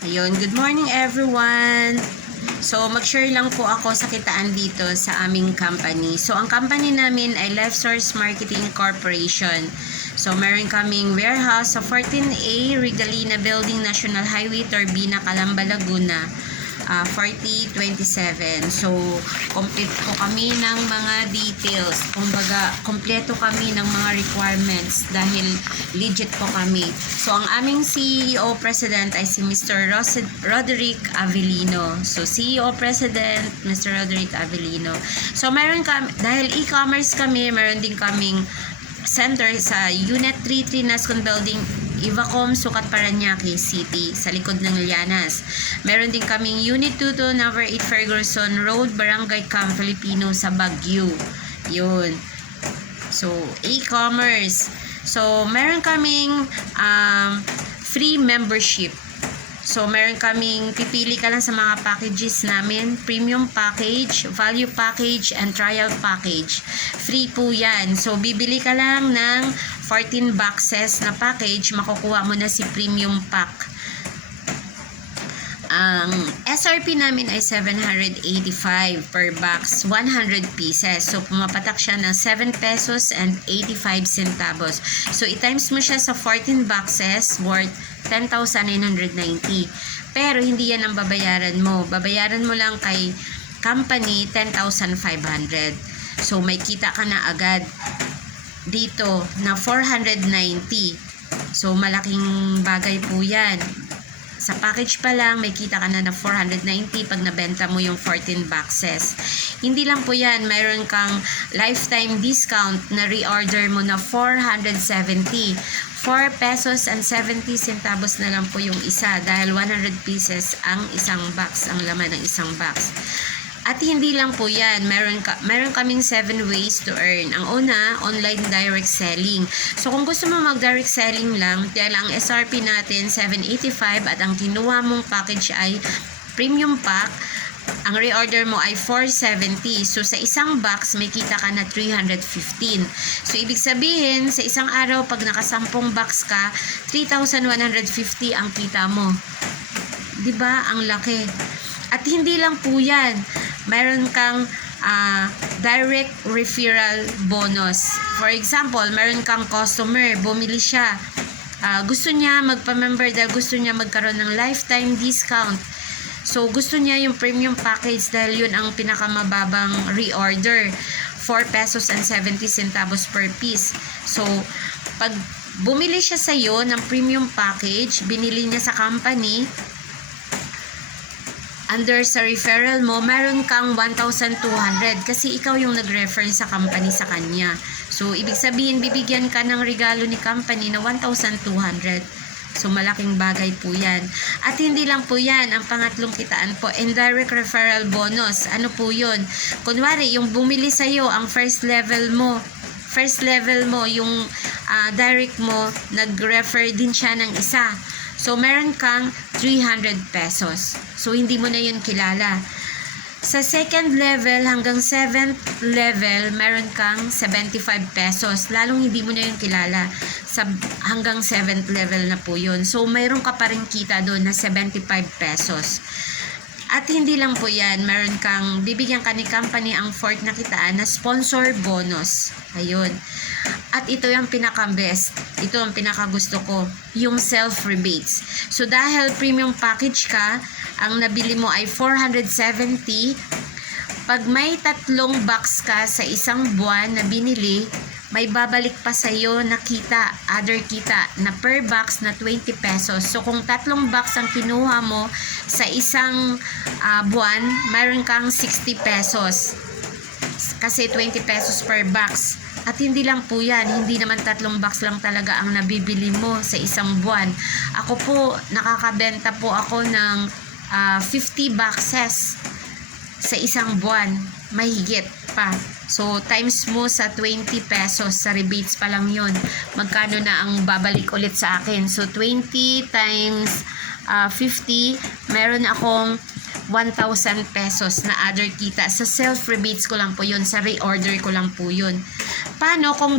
Ayun, good morning everyone. So, mag-share lang po ako sa kitaan dito sa aming company. So, ang company namin ay LifeSource Marketing Corporation. So, meron kaming warehouse sa 14A Regalina Building, National Highway, Turbina, Calamba, Laguna. 4027. So, complete po kami ng mga details. Kumbaga, kompleto kami ng mga requirements dahil legit po kami. So, ang aming CEO President ay si Mr. Roderick Avellino. So, CEO President, Mr. Roderick Avellino. So, meron kami, dahil e-commerce kami, meron din kaming center sa Unit 33 Nascon Building, Ivacom, Sucat, Parañaque City, sa likod ng Lianas. Meron din kaming Unit 22, number 8 Ferguson Road, Barangay Camp Filipino sa Baguio. Yun. So, e-commerce. So, meron kaming free membership. So, meron kaming, pipili ka lang sa mga packages namin, premium package, value package, and trial package. Free po yan. So, bibili ka lang ng 14 boxes na package, makukuha mo na si premium pack. Ang SRP namin ay 785 per box, 100 pieces. So, pumapatak siya ng 7 pesos and 85 centavos. So, i-times mo siya sa 14 boxes worth 10,990. Pero, hindi yan ang babayaran mo. Babayaran mo lang kay company 10,500. So, may kita ka na agad dito na 490. So, malaking bagay po yan. Sa package pa lang, may kita ka na 490 pag nabenta mo yung 14 boxes. Hindi lang po yan, mayroon kang lifetime discount na reorder mo na 470. 4 pesos and 70 centavos na lang po yung isa dahil 100 pieces ang isang box, ang laman ng isang box. At hindi lang po yan, meron kaming 7 ways to earn. Ang una, online direct selling. So kung gusto mo mag-direct selling lang, dahil ang SRP natin 785 at ang kinuha mong package ay premium pack, ang reorder mo ay 470. So sa isang box, may kita ka na 315. So ibig sabihin, sa isang araw, pag nakasampung box ka, 3,150 ang kita mo. Diba? Ang laki. At hindi lang po yan. Mayroon kang direct referral bonus. For example, mayroon kang customer, bumili siya. Gusto niya magpa-member dahil gusto niya magkaroon ng lifetime discount. So, gusto niya yung premium package dahil yun ang pinakamababang reorder. 4 pesos and 70 centavos per piece. So, pag bumili siya sa iyo ng premium package, binili niya sa company, under sa referral mo, meron kang 1,200 kasi ikaw yung nag-refer sa company sa kanya. So, ibig sabihin, bibigyan ka ng regalo ni company na 1,200. So, malaking bagay po yan. At hindi lang po yan, ang pangatlong kitaan po, indirect referral bonus. Ano po yun? Kunwari, yung bumili sa'yo, ang first level mo, yung direct mo, nag-refer din siya ng isa. So, meron kang 300 pesos. So, hindi mo na yun kilala. Sa second level hanggang 7th level, meron kang 75 pesos. Lalong hindi mo na yun kilala. Hanggang 7th level na po yun. So, meron ka pa rin kita doon na 75 pesos. At hindi lang po yan, meron kang, bibigyan ka ni company ang fourth na kitaan na sponsor bonus. Ayun. At ito yung pinaka-best. Ito ang pinaka-gusto ko. Yung self-rebates. So, dahil premium package ka, ang nabili mo ay 470. Pag may 3 box ka sa isang buwan na binili, may babalik pa sa'yo na kita, other kita, na per box na 20 pesos. So, kung 3 box ang kinuha mo sa isang buwan, mayroon kang 60 pesos. Kasi 20 pesos per box. At hindi lang po yan, hindi naman 3 box lang talaga ang nabibili mo sa isang buwan. Ako po, nakakabenta po ako ng 50 boxes sa isang buwan. Mahigit pa. So, times mo sa 20 pesos, sa rebates pa lang yun. Magkano na ang babalik ulit sa akin? So, 20 times 50, meron akong 1,000 pesos na other kita. Sa self-rebates ko lang po yun. Sa reorder ko lang po yun. Paano kung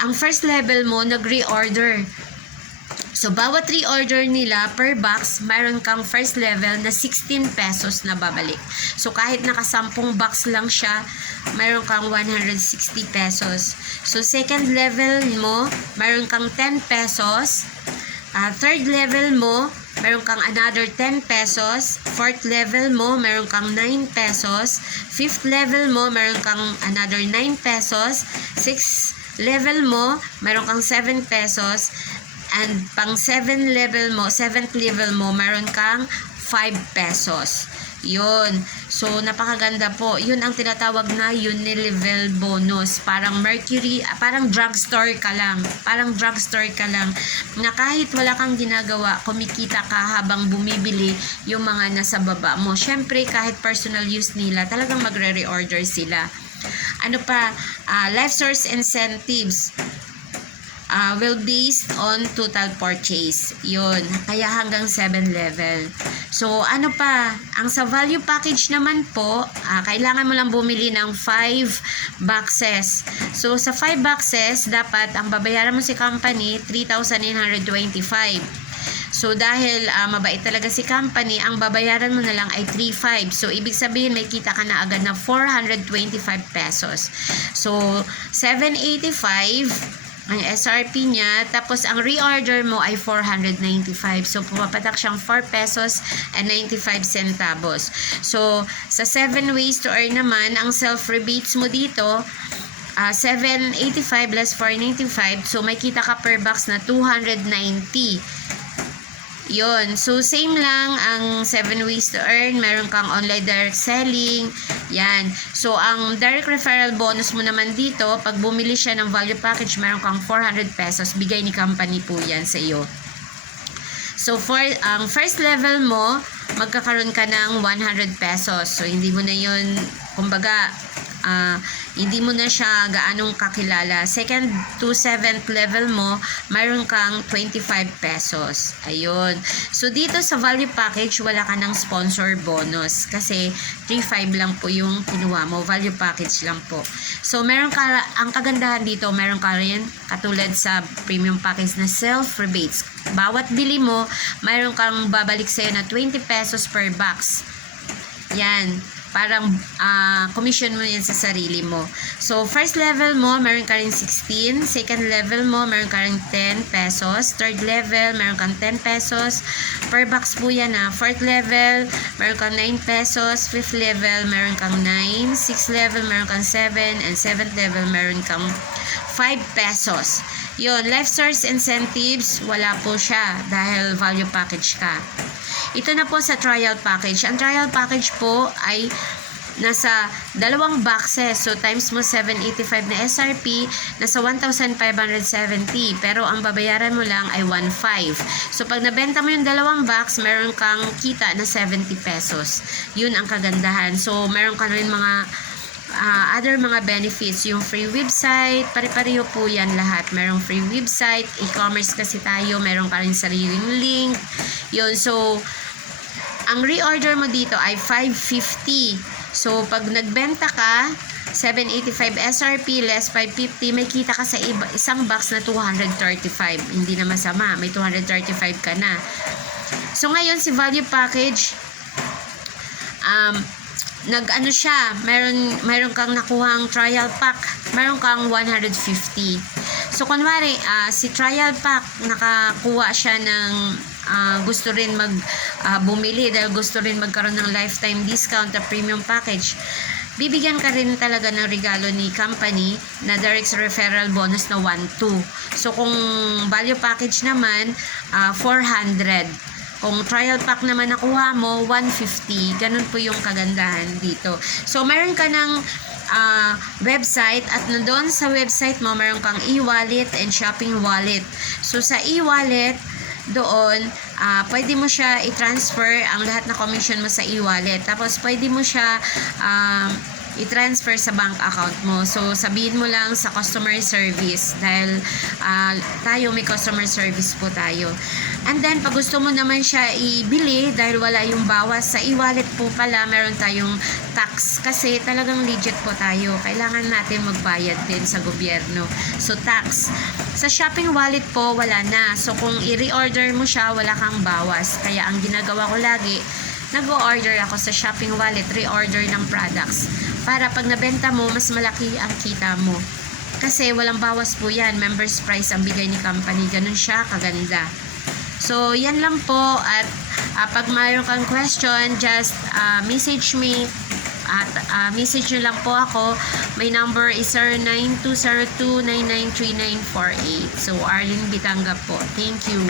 ang first level mo nag-reorder? So, bawat reorder nila per box, mayroon kang first level na 16 pesos na babalik. So, kahit naka 10 box lang siya, mayroon kang 160 pesos. So, second level mo, mayroon kang 10 pesos. Third level mo, mayroon kang another 10 pesos. Fourth level mo, mayroon kang 9 pesos. Fifth level mo, mayroon kang another 9 pesos. Sixth level mo, mayroon kang 7 pesos. And pang 7th level mo, mayroon kang 5 pesos. Yun. So, napakaganda po. Yun ang tinatawag na unilevel bonus. Parang Mercury, parang drugstore ka lang. Na kahit wala kang ginagawa, kumikita ka habang bumibili yung mga nasa baba mo. Syempre, kahit personal use nila, talagang magre-reorder sila. Ano pa? Life source incentives. Will based on total purchase. Yun. Kaya hanggang 7 level. So, ano pa? Ang sa value package naman po, kailangan mo lang bumili ng 5 boxes. So, sa 5 boxes, dapat ang babayaran mo si company, 3,925. So, dahil mabait talaga si company, ang babayaran mo na lang ay 3,500. So, ibig sabihin, may kita ka na agad na 425 pesos. So, 785 ang SRP niya, tapos ang reorder mo ay 495. So, pumapatak siyang 4 pesos and 95 centavos. So, sa 7 ways to earn naman, ang self-rebates mo dito, 785 less 495. So, may kita ka per box na 290. Yun. So, same lang ang 7 ways to earn. Meron kang online direct selling. Yan. So, ang direct referral bonus mo naman dito, pag bumili siya ng value package, meron kang 400 pesos. Bigay ni company po yan sa iyo. So, for ang first level mo, magkakaroon ka ng 100 pesos. So, hindi mo na yun, kumbaga, hindi mo na siya gaanong kakilala. Second to 7th level mo, mayroon kang 25 pesos. Ayun. So, dito sa value package, wala ka ng sponsor bonus. Kasi, 3,500 lang po yung kinuha mo. Value package lang po. So, meron ka, ang kagandahan dito, meron ka rin, katulad sa premium package na self-rebates. Bawat bili mo, mayroon kang babalik sa'yo na 20 pesos per box. Yan. Parang commission mo yan sa sarili mo. So, first level mo, meron ka rin 16. Second level mo, meron ka rin 10 pesos. Third level, meron kang 10 pesos. Per box po yan Fourth level, meron kang 9 pesos. Fifth level, meron kang 9. Sixth level, meron kang 7. And seventh level, meron kang 5 pesos. Yun, life source incentives, wala po siya dahil value package ka. Ito na po sa trial package. Ang trial package po ay nasa 2 boxes. So, times mo 785 na SRP, nasa 1,570. Pero, ang babayaran mo lang ay 1,500. So, pag nabenta mo yung 2 box, meron kang kita na 70 pesos. Yun ang kagandahan. So, meron ka rin mga other mga benefits, yung free website, pare-pareho po yan lahat. Merong free website, e-commerce kasi tayo, meron ka rin sariling link. Yun, so, ang reorder mo dito ay 550. So, pag nagbenta ka, 785 SRP less 550, may kita ka sa isang box na 235. Hindi na masama, may 235 ka na. So, ngayon, si value package, nag-ano siya, meron kang nakuhang trial pack, meron kang 150. So, kunwari, si trial pack, nakakuha siya ng gusto rin bumili dahil gusto rin magkaroon ng lifetime discount na premium package. Bibigyan ka rin talaga ng regalo ni company na direct referral bonus na 1,200. So, kung value package naman, 400. Kung trial pack naman nakuha mo, 150. Ganun po yung kagandahan dito. So, meron ka ng website at nandoon sa website mo, meron kang e-wallet and shopping wallet. So, sa e-wallet, doon, pwede mo siya i-transfer ang lahat na commission mo sa e-wallet. Tapos, pwede mo siya i-transfer sa bank account mo. So, sabihin mo lang sa customer service dahil tayo may customer service po tayo. And then, pag gusto mo naman siya ibili dahil wala yung bawas sa e-wallet po pala, meron tayong tax kasi talagang legit po tayo. Kailangan natin magbayad din sa gobyerno. So, tax. Sa shopping wallet po, wala na. So, kung i-reorder mo siya, wala kang bawas. Kaya ang ginagawa ko lagi, nag-o-order ako sa shopping wallet, reorder ng products. Para pag nabenta mo, mas malaki ang kita mo. Kasi walang bawas po yan. Members price ang bigay ni company. Ganun siya kaganda. So, yan lang po. At pag mayroon kang question, just message me. At message nyo lang po ako. My number is 09-202-993948. So, Arlene Bitanga po. Thank you.